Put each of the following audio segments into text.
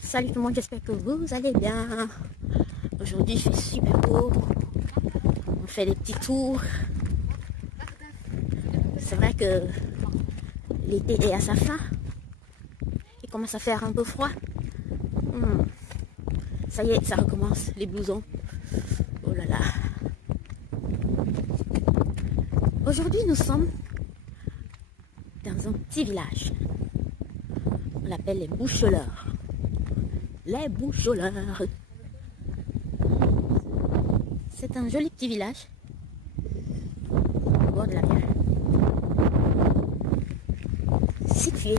Salut tout le monde, j'espère que vous allez bien. Aujourd'hui il fait super beau. On fait des petits tours. C'est vrai que l'été est à sa fin. Il commence à faire un peu froid. Ça y est, ça recommence, les blousons. Oh là là. Aujourd'hui nous sommes dans un petit village. On l'appelle les Boucheleurs. Les Boucheleurs. C'est un joli petit village au bord de la mer, situé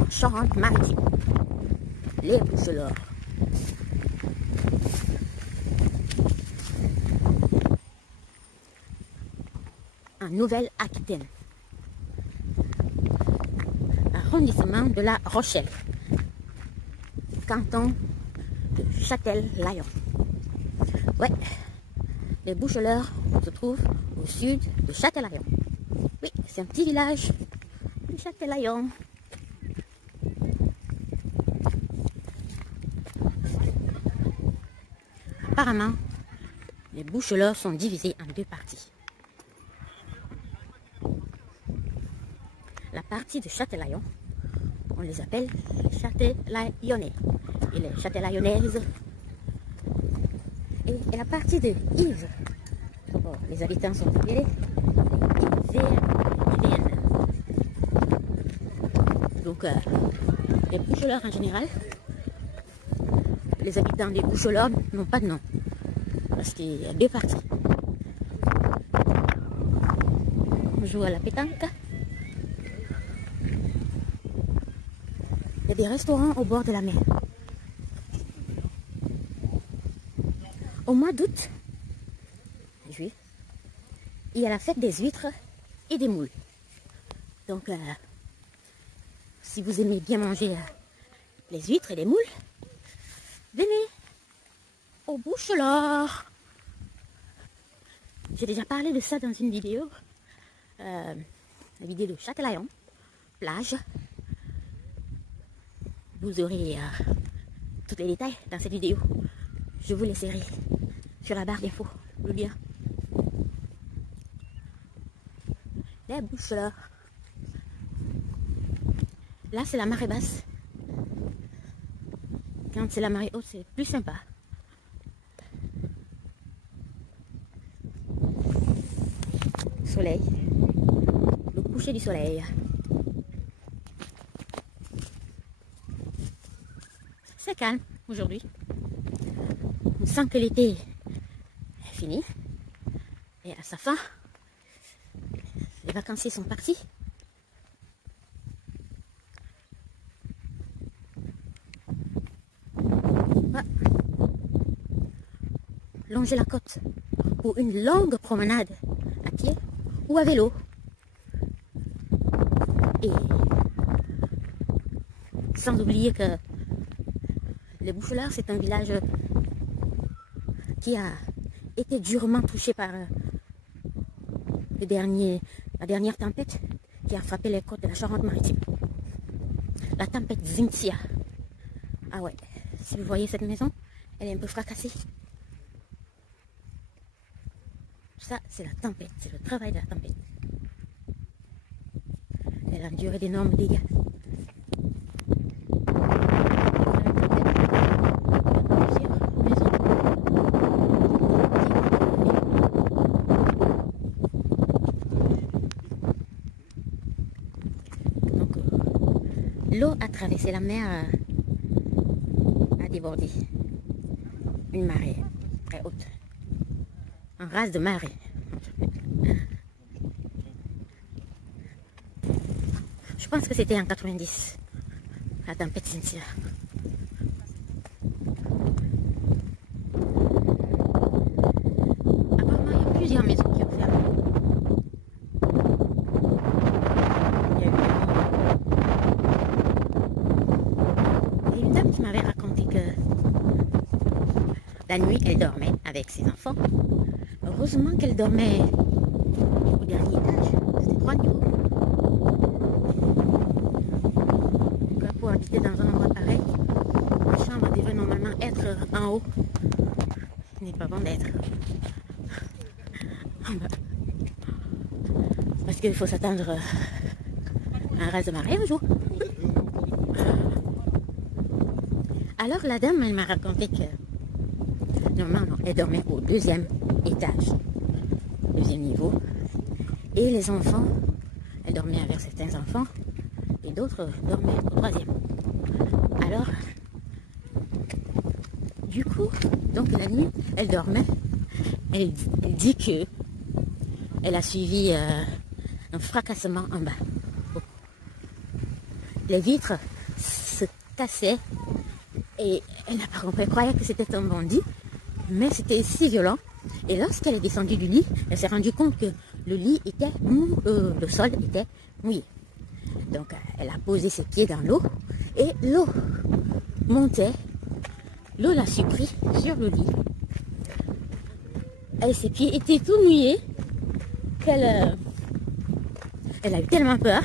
en Charente-Maritime. Les Boucheleurs. En Nouvelle-Aquitaine. Arrondissement de La Rochelle. Canton de Châtelaillon. Ouais, les Boucheleurs se trouvent au sud de Châtelaillon. Oui, c'est un petit village de Châtelaillon. Apparemment, les Boucheleurs sont divisés en deux parties. La partie de Châtelaillon, on les appelle les Châtelaillonnais et les Châtelaillonnaises. Et la partie de Yves, bon, les habitants sont appelés Yvéennes. Donc, les Boucheleurs en général, les habitants des Boucheleurs n'ont pas de nom, parce qu'il y a deux parties. On joue à la pétanque. Il y a des restaurants au bord de la mer. Au mois d'août, juillet, il y a la fête des huîtres et des moules. Donc, si vous aimez bien manger les huîtres et les moules, venez au Boucheleurs. J'ai déjà parlé de ça dans une vidéo, la vidéo de Châtelaillon, plage. Vous aurez tous les détails dans cette vidéo. Je vous laisserai sur la barre d'infos le lien. Les Boucheleurs. Là, c'est la marée basse. Quand c'est la marée haute, c'est plus sympa. Soleil. Le coucher du soleil. C'est calme aujourd'hui. On sent que l'été est fini et à sa fin. Les vacanciers sont partis. Voilà. Longer la côte pour une longue promenade à pied ou à vélo. Et sans oublier que les Boucheleurs, c'est un village qui a été durement touché par la dernière tempête qui a frappé les côtes de la Charente-Maritime. La tempête Xynthia. Ah ouais, si vous voyez cette maison, elle est un peu fracassée. Ça, c'est la tempête, c'est le travail de la tempête. Elle a enduré d'énormes dégâts. L'eau a traversé la mer, a débordé. Une marée très haute. En race de marée. Je pense que c'était en 90, la tempête Cynthia. Apparemment, il y a plusieurs maisons qui ont fermé. Qui m'avait raconté que la nuit elle dormait avec ses enfants. Heureusement qu'elle dormait au dernier étage. C'était 3 niveaux. Donc pour habiter dans un endroit pareil, haut n'est pas bon d'être en bas. Parce qu'il faut s'attendre à un raz de marée un jour. Alors la dame, elle m'a raconté que normalement, elle dormait au 2e étage, 2e niveau. Et les enfants, elle dormait avec certains enfants et d'autres dormaient au 3e. Alors, du coup, donc la nuit, elle dormait. Elle dit que elle a suivi un fracassement en bas. Les vitres se cassaient et elle n'a pas compris. Elle croyait que c'était un bandit, mais c'était si violent. Et lorsqu'elle est descendue du lit, elle s'est rendue compte que le lit était le sol était mouillé. Donc elle a posé ses pieds dans l'eau et l'eau montait. L'eau l'a surpris sur le lit. Et ses pieds étaient tout mouillés qu'elle elle a eu tellement peur.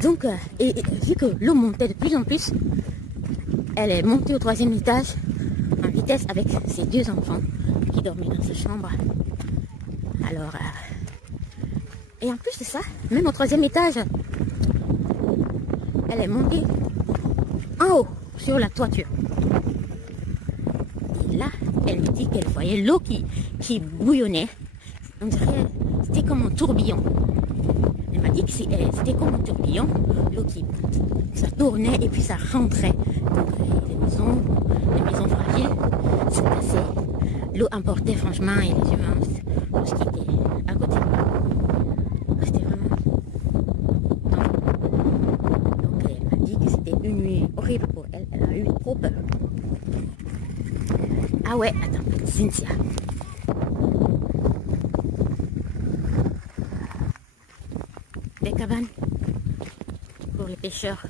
Donc, et vu que l'eau montait de plus en plus, elle est montée au 3e étage en vitesse avec ses 2 enfants qui dormaient dans sa chambre. Alors, et en plus de ça, même au 3e étage, elle est montée en haut sur la toiture. Et là, elle me dit qu'elle voyait l'eau qui bouillonnait. On dirait, c'était comme un tourbillon. Elle m'a dit que c'était comme un tourbillon, l'eau qui ça tournait et puis ça rentrait. Donc les maisons fragiles se cassaient. L'eau emportait franchement et les humains, tout ce qui était à côté. C'était vraiment... Donc elle m'a dit que c'était une nuit horrible pour elle. Elle a eu trop peur. Ah ouais, attends, Cynthia. Des cabanes pour les pêcheurs.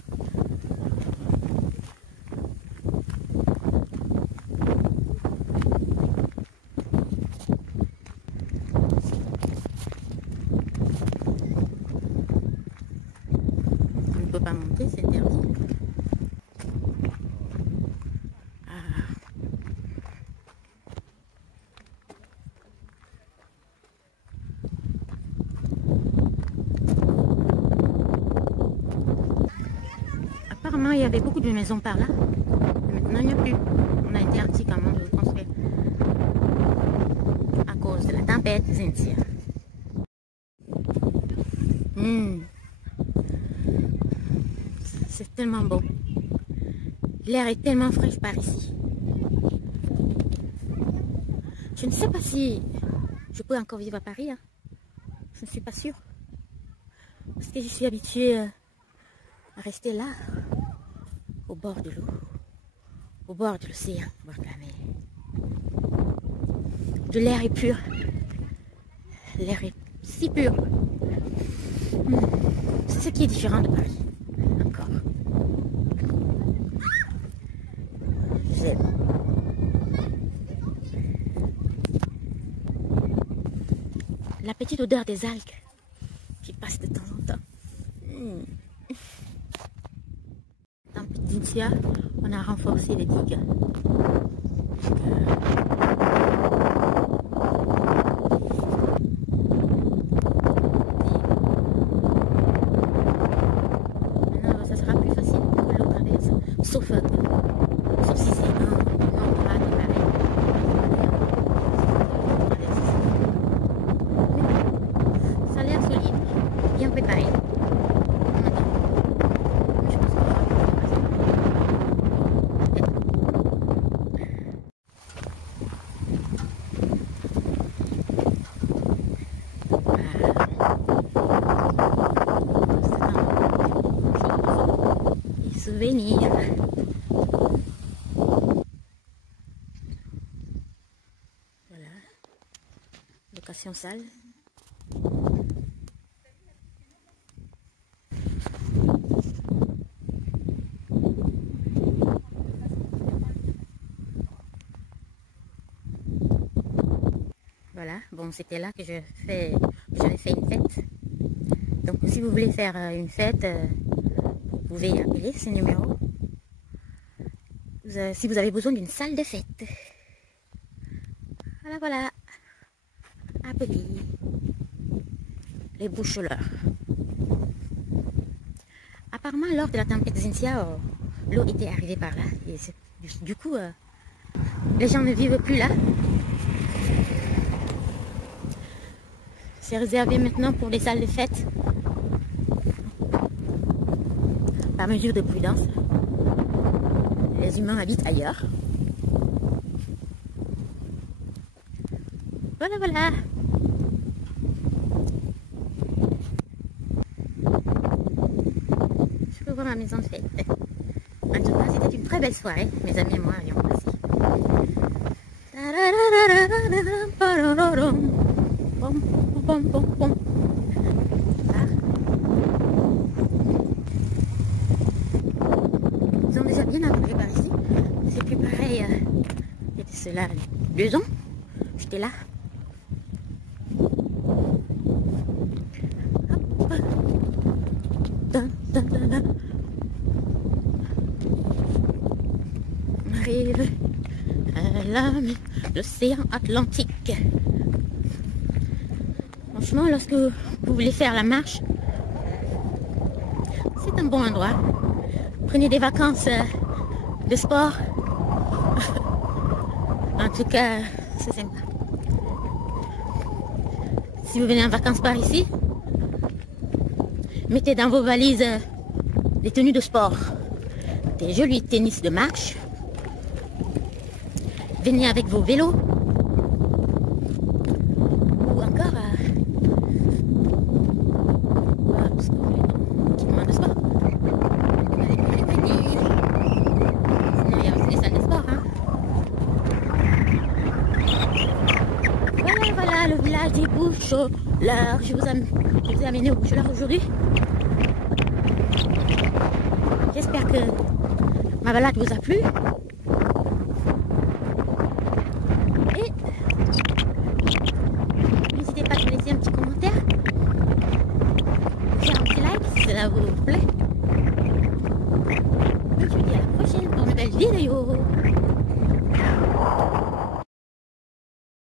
On ne peut pas monter, c'est interdit. Apparemment, il y avait beaucoup de maisons par là. Mais maintenant, il n'y a plus. On a interdit quand même de construire. À cause de la tempête, Cynthia. C'est tellement beau. L'air est tellement fraîche par ici. Je ne sais pas si je peux encore vivre à Paris. Hein. Je ne suis pas sûre. Parce que je suis habituée à rester là, au bord de l'eau, au bord de l'océan, au bord de la mer. De l'air est pur. L'air est si pur. C'est ce qui est différent de Paris. Encore. J'aime. La petite odeur des algues qui passe de temps en temps. Dans Cynthia, on a renforcé les digues. Maintenant, ça sera plus facile pour l'eau traverse. Sauf si c'est un endroit qui paraît. Ça a l'air solide, bien préparé. Souvenir. Voilà. Location salle. Voilà. Bon, c'était là que j'avais fait une fête. Donc, si vous voulez faire une fête, vous pouvez appeler ce numéro si vous avez besoin d'une salle de fête. Voilà, voilà. À petit. Les Boucheleurs. Apparemment, lors de la tempête Xynthia, l'eau était arrivée par là. Et du coup, les gens ne vivent plus là. C'est réservé maintenant pour les salles de fête. Par mesure de prudence. Les humains habitent ailleurs. Voilà, voilà. Je peux voir ma maison de fête. En tout cas, c'était une très belle soirée. Mes amis et moi avions passé. Ils ont déjà bien approché par ici. C'est plus pareil. C'était cela 2 ans. J'étais là. Hop. On arrive à l'océan Atlantique. Franchement, lorsque vous voulez faire la marche, c'est un bon endroit. Prenez des vacances de sport. En tout cas, c'est sympa. Si vous venez en vacances par ici, mettez dans vos valises des tenues de sport, des jolis tennis de marche. Venez avec vos vélos. Ou encore équipement de sport. Sinon, il y a aussi les salles de sport. Hein. Voilà, voilà, le village des Boucheleurs. Je vous ai amené au Boucheleurs aujourd'hui. J'espère que ma balade vous a plu. Et n'hésitez pas à me laisser un petit commentaire, faire un petit like si cela vous plaît. Et je vous dis à la prochaine pour une nouvelle vidéo.